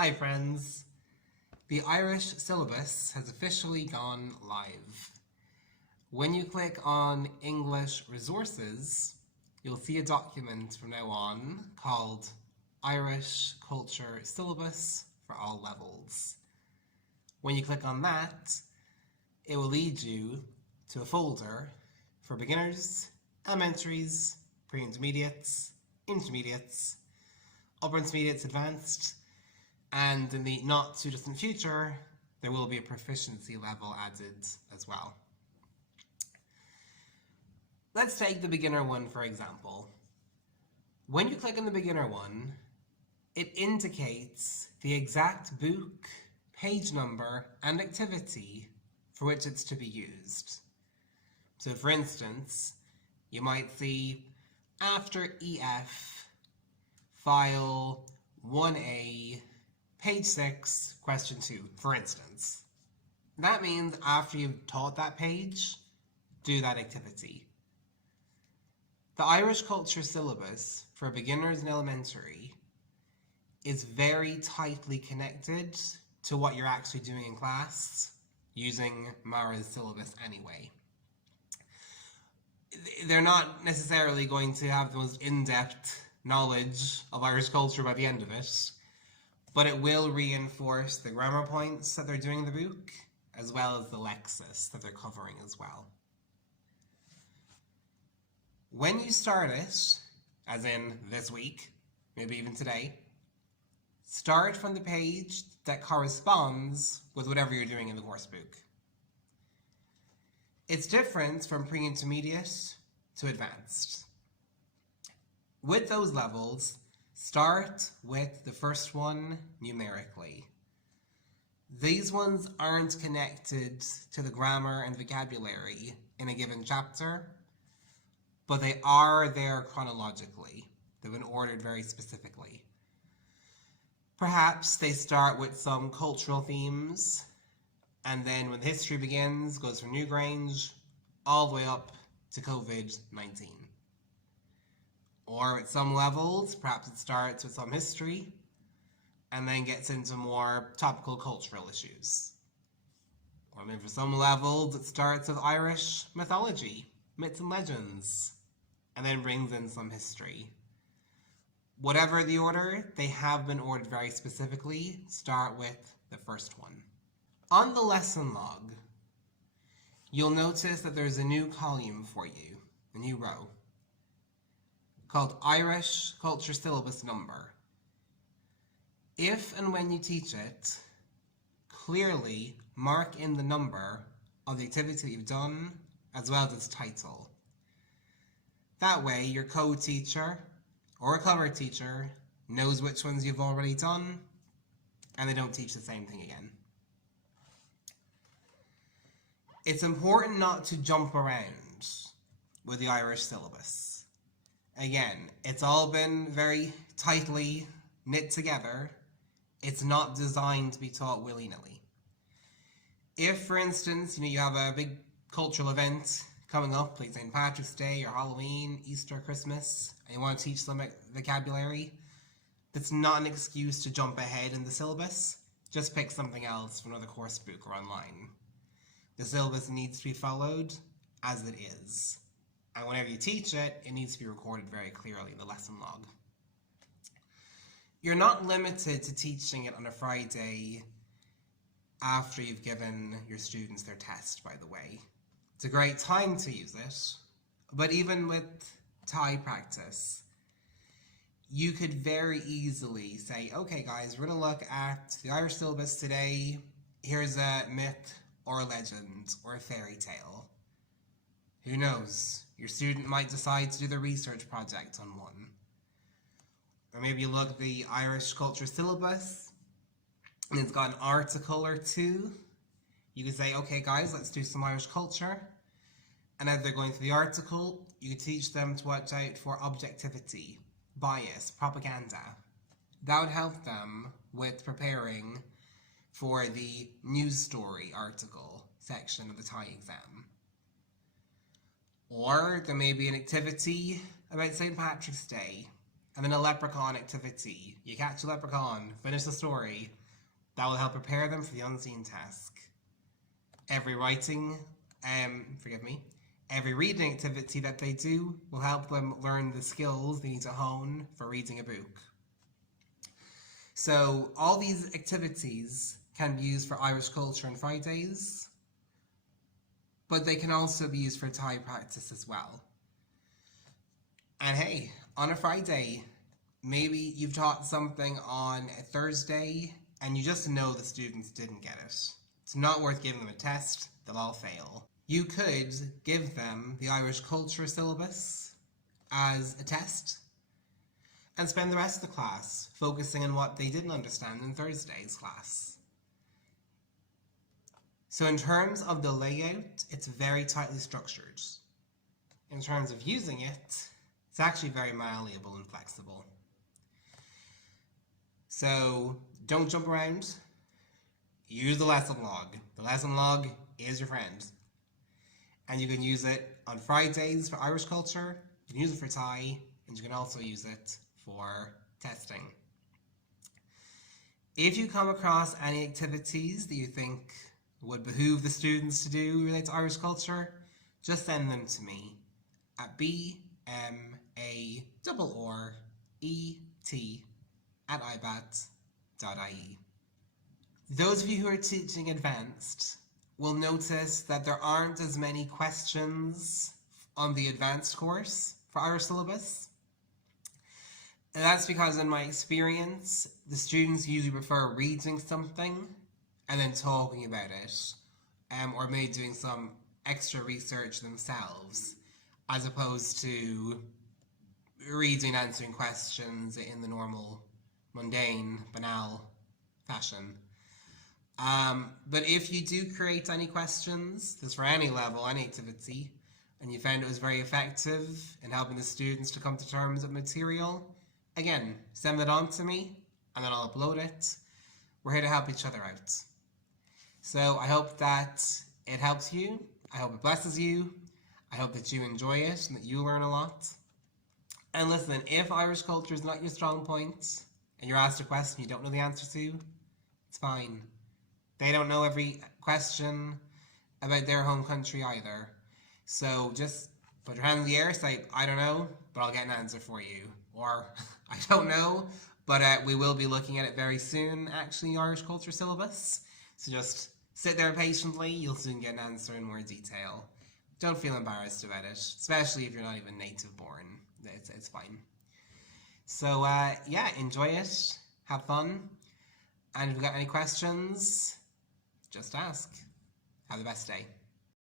Hi friends! The Irish syllabus has officially gone live. When you click on English Resources, you'll see a document from now on called Irish Culture Syllabus for All Levels. When you click on that, it will lead you to a folder for beginners, elementaries, pre-intermediates, intermediates, upper intermediates, advanced, and in the not too distant future, there will be a proficiency level added as well. Let's take the beginner one for example. When you click on the beginner one, it indicates the exact book, page number, and activity for which it's to be used. So for instance, you might see after EF, file 1A, page 6, question 2, for instance. That means after you've taught that page, do that activity. The Irish Culture Syllabus for beginners in elementary is very tightly connected to what you're actually doing in class using Mara's syllabus anyway. They're not necessarily going to have the most in-depth knowledge of Irish culture by the end of it, but it will reinforce the grammar points that they're doing in the book, as well as the lexis that they're covering as well. When you start it, as in this week, maybe even today, start from the page that corresponds with whatever you're doing in the course book. It's different from pre-intermediate to advanced. With those levels, start with the first one numerically. These ones aren't connected to the grammar and vocabulary in a given chapter, but they are there chronologically. They've been ordered very specifically. Perhaps they start with some cultural themes, and then when history begins, goes from Newgrange all the way up to COVID-19. Or at some levels, perhaps it starts with some history, and then gets into more topical cultural issues. Or maybe for some levels, it starts with Irish mythology, myths and legends, and then brings in some history. Whatever the order, they have been ordered very specifically. Start with the first one. On the lesson log, you'll notice that there's a new column for you, a new row, called Irish Culture Syllabus Number. If and when you teach it, clearly mark in the number of the activity that you've done, as well as its title. That way, your co-teacher or a cover teacher knows which ones you've already done, and they don't teach the same thing again. It's important not to jump around with the Irish syllabus. Again, it's all been very tightly knit together. It's not designed to be taught willy-nilly. If, for instance, you have a big cultural event coming up, like St. Patrick's Day or Halloween, Easter, Christmas, and you want to teach them vocabulary, that's not an excuse to jump ahead in the syllabus. Just pick something else from another course book or online. The syllabus needs to be followed as it is. And whenever you teach it, it needs to be recorded very clearly in the lesson log. You're not limited to teaching it on a Friday after you've given your students their test, by the way. It's a great time to use it, but even with tie practice, you could very easily say, okay guys, we're going to look at the Irish syllabus today. Here's a myth or a legend or a fairy tale. Who knows? Your student might decide to do the research project on one. Or maybe you look at the Irish Culture Syllabus and it's got an article or two. You could say, okay guys, let's do some Irish culture. And as they're going through the article, you could teach them to watch out for objectivity, bias, propaganda. That would help them with preparing for the news story article section of the tie exam. Or there may be an activity about St. Patrick's Day, and then a leprechaun activity. You catch a leprechaun, finish the story. That will help prepare them for the unseen task. Every reading activity that they do will help them learn the skills they need to hone for reading a book. So all these activities can be used for Irish culture on Fridays, but they can also be used for Thai practice as well. And hey, on a Friday, maybe you've taught something on a Thursday and you just know the students didn't get it. It's not worth giving them a test, they'll all fail. You could give them the Irish culture syllabus as a test and spend the rest of the class focusing on what they didn't understand in Thursday's class. So in terms of the layout, it's very tightly structured. In terms of using it, it's actually very malleable and flexible. So don't jump around. Use the lesson log. The lesson log is your friend. And you can use it on Fridays for Irish culture, you can use it for Thai, and you can also use it for testing. If you come across any activities that you think would behoove the students to do related to Irish culture, just send them to me at bmaorret@ibat.ie. Those of you who are teaching advanced will notice that there aren't as many questions on the advanced course for Irish syllabus. And that's because in my experience, the students usually prefer reading something and then talking about it, or maybe doing some extra research themselves, as opposed to reading and answering questions in the normal, mundane, banal fashion. But if you do create any questions, this for any level, any activity, and you found it was very effective in helping the students to come to terms with material, again, send it on to me, and then I'll upload it. We're here to help each other out. So I hope that it helps you. I hope it blesses you. I hope that you enjoy it and that you learn a lot. And listen, if Irish culture is not your strong point, and you're asked a question you don't know the answer to, it's fine. They don't know every question about their home country either. So just put your hand in the air, say, I don't know, but I'll get an answer for you. Or, I don't know, but we will be looking at it very soon, actually, Irish culture syllabus. So just sit there patiently, you'll soon get an answer in more detail. Don't feel embarrassed about it, especially if you're not even native born. It's fine. So, yeah, enjoy it, have fun, and if you've got any questions, just ask. Have the best day.